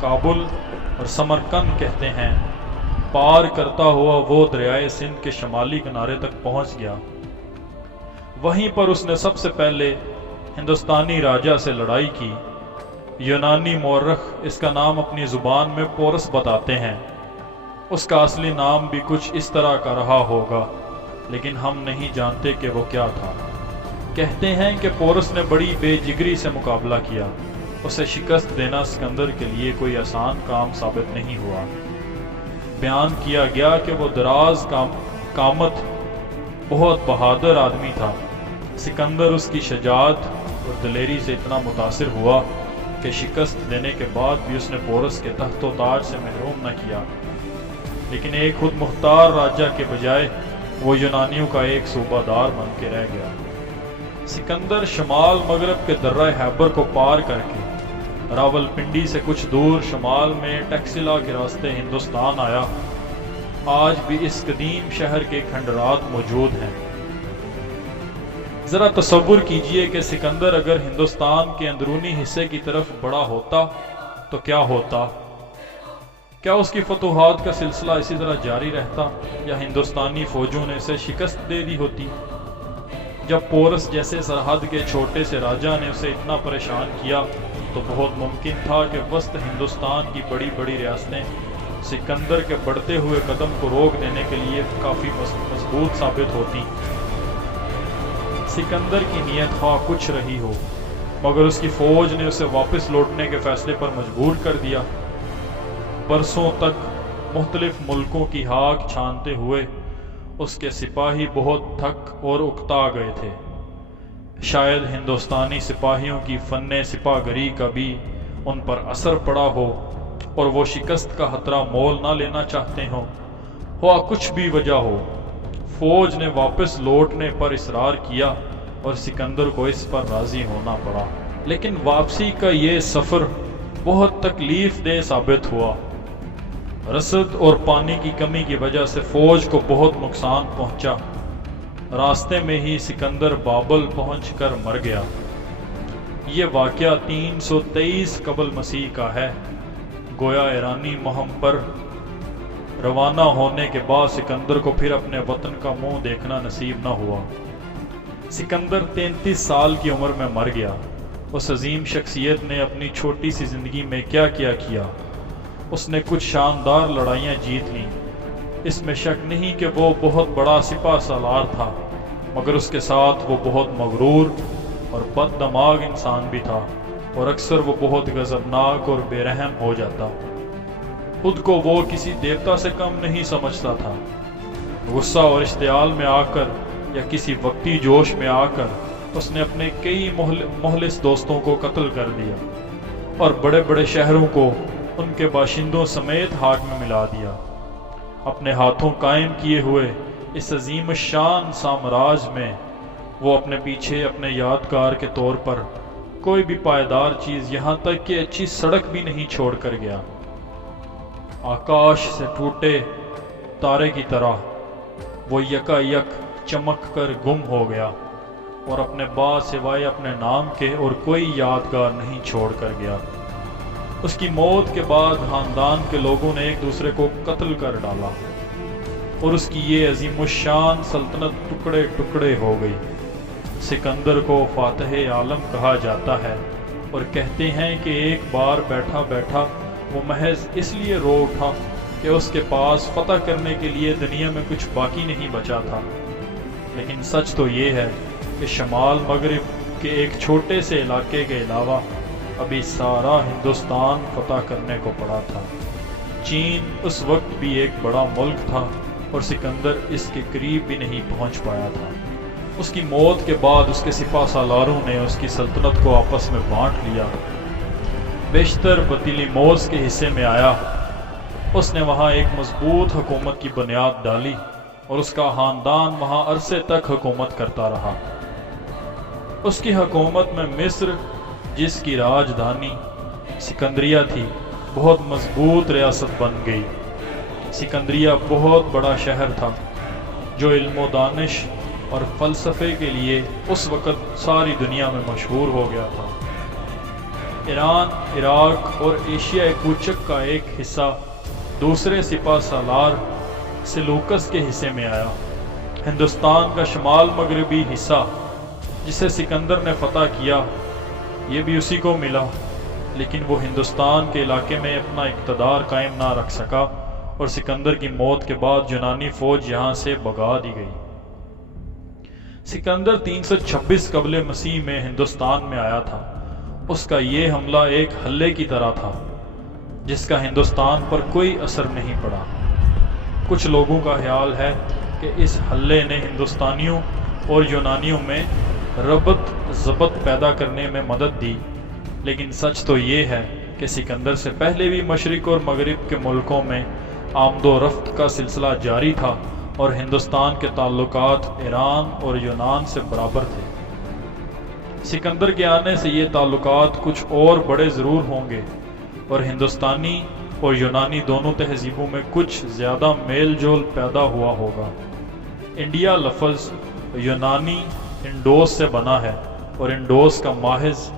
کابل اور سمرقند کہتے ہیں، پار کرتا ہوا وہ دریائے سندھ کے شمالی کنارے تک پہنچ گیا۔ وہیں پر اس نے سب سے پہلے ہندوستانی راجہ سے لڑائی کی۔ یونانی مورخ اس کا نام اپنی زبان میں پورس بتاتے ہیں۔ اس کا اصلی نام بھی کچھ اس طرح کا رہا ہوگا، لیکن ہم نہیں جانتے کہ وہ کیا تھا۔ کہتے ہیں کہ پورس نے بڑی بے جگری سے مقابلہ کیا۔ اسے شکست دینا سکندر کے لیے کوئی آسان کام ثابت نہیں ہوا۔ بیان کیا گیا کہ وہ دراز قامت بہت بہادر آدمی تھا۔ سکندر اس کی شجاعت اور دلیری سے اتنا متاثر ہوا کہ شکست دینے کے بعد بھی اس نے پورس کے تخت و تاج سے محروم نہ کیا، لیکن ایک خود مختار راجہ کے بجائے وہ یونانیوں کا ایک صوبہ دار بن کے رہ گیا۔ سکندر شمال مغرب کے درہ خیبر کو پار کر کے راولپنڈی سے کچھ دور شمال میں ٹیکسلا کے راستے ہندوستان آیا۔ آج بھی اس قدیم شہر کے کھنڈرات موجود ہیں۔ ذرا تصور کیجئے کہ سکندر اگر ہندوستان کے اندرونی حصے کی طرف بڑا ہوتا تو کیا ہوتا؟ کیا اس کی فتوحات کا سلسلہ اسی طرح جاری رہتا یا ہندوستانی فوجوں نے اسے شکست دے دی ہوتی؟ جب پورس جیسے سرحد کے چھوٹے سے راجہ نے اسے اتنا پریشان کیا تو بہت ممکن تھا کہ وسط ہندوستان کی بڑی بڑی ریاستیں سکندر کے بڑھتے ہوئے قدم کو روک دینے کے لیے کافی مضبوط ثابت ہوتی۔ سکندر کی نیت خواہ کچھ رہی ہو، مگر اس کی فوج نے اسے واپس لوٹنے کے فیصلے پر مجبور کر دیا۔ برسوں تک مختلف ملکوں کی ہاک چھانتے ہوئے اس کے سپاہی بہت تھک اور اکتا گئے تھے۔ شاید ہندوستانی سپاہیوں کی فن سپاہ گری کا بھی ان پر اثر پڑا ہو اور وہ شکست کا خطرہ مول نہ لینا چاہتے ہوں۔ ہوا کچھ بھی وجہ ہو، فوج نے واپس لوٹنے پر اصرار کیا اور سکندر کو اس پر راضی ہونا پڑا۔ لیکن واپسی کا یہ سفر بہت تکلیف دہ ثابت ہوا۔ رسد اور پانی کی کمی کی وجہ سے فوج کو بہت نقصان پہنچا۔ راستے میں ہی سکندر بابل پہنچ کر مر گیا۔ یہ واقعہ 323 قبل مسیح کا ہے۔ گویا ایرانی مہم پر روانہ ہونے کے بعد سکندر کو پھر اپنے وطن کا منہ دیکھنا نصیب نہ ہوا۔ سکندر 33 سال کی عمر میں مر گیا۔ اس عظیم شخصیت نے اپنی چھوٹی سی زندگی میں کیا کیا۔ اس نے کچھ شاندار لڑائیاں جیت لیں۔ اس میں شک نہیں کہ وہ بہت بڑا سپہ سالار تھا، مگر اس کے ساتھ وہ بہت مغرور اور بد دماغ انسان بھی تھا، اور اکثر وہ بہت غضبناک اور بے رحم ہو جاتا۔ خود کو وہ کسی دیوتا سے کم نہیں سمجھتا تھا۔ غصہ اور اشتعال میں آ کر یا کسی وقتی جوش میں آ کر اس نے اپنے کئی مخلص دوستوں کو قتل کر دیا اور بڑے بڑے شہروں کو ان کے باشندوں سمیت ہاک میں ملا دیا۔ اپنے ہاتھوں قائم کیے ہوئے اس عظیم الشان سامراج میں وہ اپنے پیچھے اپنے یادگار کے طور پر کوئی بھی پائیدار چیز، یہاں تک کہ اچھی سڑک بھی نہیں چھوڑ کر گیا۔ آکاش سے ٹوٹے تارے کی طرح وہ یکا یک چمک کر گم ہو گیا اور اپنے بعد سوائے اپنے نام کے اور کوئی یادگار نہیں چھوڑ کر گیا۔ اس کی موت کے بعد خاندان کے لوگوں نے ایک دوسرے کو قتل کر ڈالا اور اس کی یہ عظیم الشان سلطنت ٹکڑے ٹکڑے ہو گئی۔ سکندر کو فاتح عالم کہا جاتا ہے، اور کہتے ہیں کہ ایک بار بیٹھا بیٹھا وہ محض اس لیے رو اٹھا کہ اس کے پاس فتح کرنے کے لیے دنیا میں کچھ باقی نہیں بچا تھا۔ لیکن سچ تو یہ ہے کہ شمال مغرب کے ایک چھوٹے سے علاقے کے علاوہ ابھی سارا ہندوستان فتح کرنے کو پڑا تھا۔ چین اس وقت بھی ایک بڑا ملک تھا اور سکندر اس کے قریب بھی نہیں پہنچ پایا تھا۔ اس کی موت کے بعد اس کے سپہ سالاروں نے اس کی سلطنت کو آپس میں بانٹ لیا۔ بیشتر بطلیموس کے حصے میں آیا۔ اس نے وہاں ایک مضبوط حکومت کی بنیاد ڈالی اور اس کا خاندان وہاں عرصے تک حکومت کرتا رہا۔ اس کی حکومت میں مصر، جس کی راجدھانی سکندریہ تھی، بہت مضبوط ریاست بن گئی۔ سکندریہ بہت بڑا شہر تھا جو علم و دانش اور فلسفے کے لیے اس وقت ساری دنیا میں مشہور ہو گیا تھا۔ ایران، عراق اور ایشیا کوچک کا ایک حصہ دوسرے سپہ سالار سیلوکس کے حصے میں آیا۔ ہندوستان کا شمال مغربی حصہ جسے سکندر نے فتح کیا یہ بھی اسی کو ملا، لیکن وہ ہندوستان کے علاقے میں اپنا اقتدار قائم نہ رکھ سکا اور سکندر کی موت کے بعد یونانی فوج یہاں سے بھگا دی گئی۔ سکندر 326 قبل مسیح میں ہندوستان میں آیا تھا۔ اس کا یہ حملہ ایک حلے کی طرح تھا جس کا ہندوستان پر کوئی اثر نہیں پڑا۔ کچھ لوگوں کا خیال ہے کہ اس حلے نے ہندوستانیوں اور یونانیوں میں ربط ضبط پیدا کرنے میں مدد دی، لیکن سچ تو یہ ہے کہ سکندر سے پہلے بھی مشرق اور مغرب کے ملکوں میں آمد و رفت کا سلسلہ جاری تھا اور ہندوستان کے تعلقات ایران اور یونان سے برابر تھے۔ سکندر کے آنے سے یہ تعلقات کچھ اور بڑے ضرور ہوں گے اور ہندوستانی اور یونانی دونوں تہذیبوں میں کچھ زیادہ میل جول پیدا ہوا ہوگا۔ انڈیا لفظ یونانی انڈوس سے بنا ہے اور انڈوس کا محض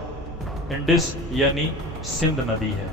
انڈس یعنی سندھ ندی ہے۔